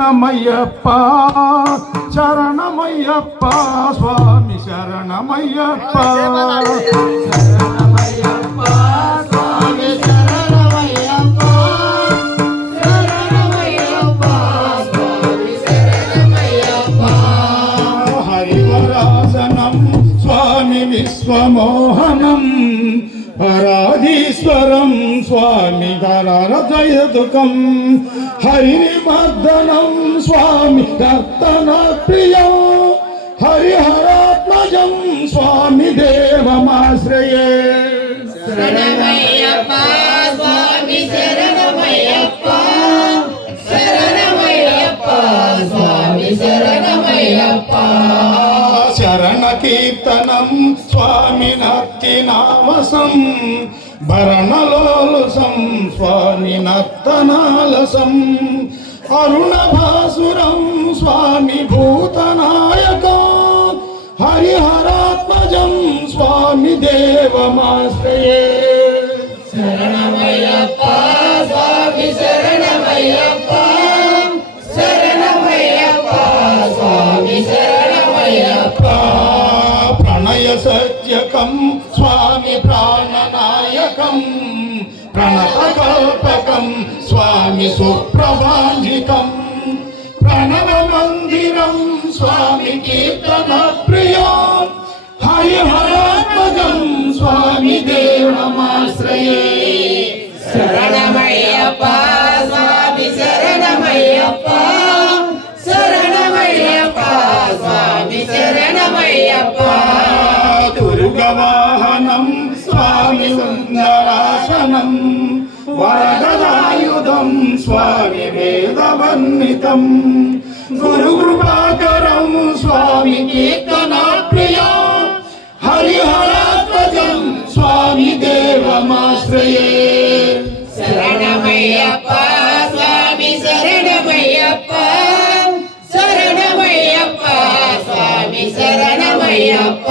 శరణమయ్యప్ప శరణమయ్యప్ప స్వామి శరణమయ్యప్ప. శరణమయ్యప్ప స్వామి శరణమయ్యప్ప శరణమయ్యప్ప స్వామి శరణమయ్యప్ప హరివరాసనం స్వామి విశ్వమోహనం పరాధీశ్వరం స్వామి ధరరజయదుకం హరినిమర్దనం స్వామి కర్తన ప్రియం హరిహరాత్మజం స్వామి దేవమాశ్రయే శరణమయ్యప్ప స్వామి శరణమయ్యప్ప శరణమయ్యప్ప స్వామి శరణమయ్యప్ప స్వామి నర్తినామసం భరణలోలుసం స్వామి నర్తనాలసం. అరుణభాసురం స్వామి భూతనాయకం హరిహరాత్మజం స్వామి దేవమాశ్రయే. శరణమయ్యప్ప స్వామి శరణమయ్యప్ప సత్యకం స్వామి ప్రాణనాయకం ప్రణతకల్పకం స్వామి సుప్రభాంజికం ప్రణవ మందిరం స్వామి కీర్తన ప్రియా హరిహరాత్మజం స్వామి దేవ దుర్గవాహనం స్వామి సుందరాసనం వరదరాయుధం స్వామి వేదవర్ణితం గురుకృపాకరం స్వామి కీర్తన ప్రియా హరిహరాత్మజం స్వామి దేవమాశ్రయే శరణమయ్యప్ప స్వామి శరణమయ్యప్ప శరణమయ్యప్ప స్వామి శరణమయ్యప్ప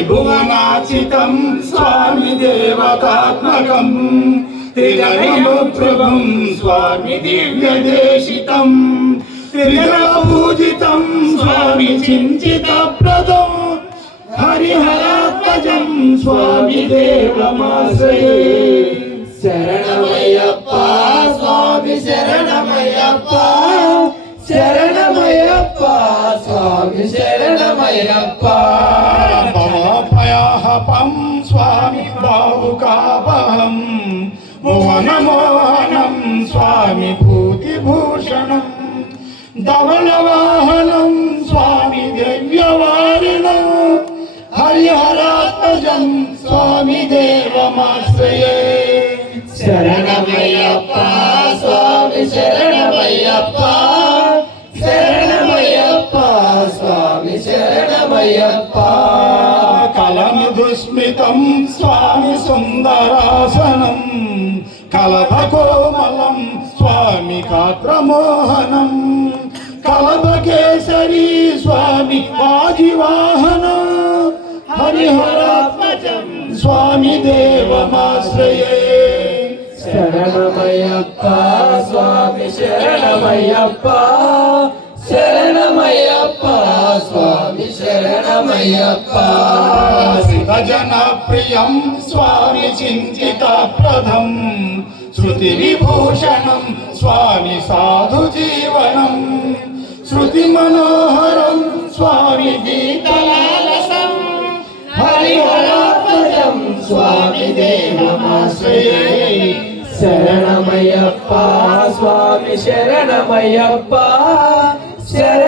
త్రిభువనాచితం స్వామి దేవతాత్మకం త్రిగణముద్రవం స్వామి దివ్యదేశితం త్రిగణపూజితం స్వామి చింతిత ప్రదం హరిహరాత్మజం స్వామి దేవమాశ్రయే శరణమయ్యప్ప స్వామి శరణమయ్యప్ప శరణమయ్యప్ప స్వామి శరణమయ్యప్ప. భవభయాహపం స్వామి బావుకాపహం భువనమోహనం స్వామి భూతిభూషణం ధవళవాహనం స్వామి ద్రవ్యవారిణం హరిహరాత్మజం స్వామి దేవమాశ్రయే. శరణమయ్యప్ప స్వామి శరణమయ్యప్ప. శరణమయ్యప్ప. కలను దుస్మితం స్వామి సుందరాసనం. కలభ కోమలం స్వామి కాత్రమోహనం. కలభ కేసరి స్వామి వాజివాహన. హరిహరాత్మజం స్వామి దేవమాశ్రయే. శరణమయ్యప్ప స్వామి శరణమయ్యప్ప. శరణమయ్యప్ప. స్వామి శరణమయ్యప్ప. శివజన ప్రియం స్వామి చింతిత ప్రథం. శృతి విభూషణం స్వామి సాధు జీవనం. శృతి మనోహరం స్వామి గీతలాలసం. హరిహరాత్మజం స్వామి దేవమాశ్రయే. శరణమయ్యప్ప స్వామి శరణమయ్యప్ప శరణమయ్యప్ప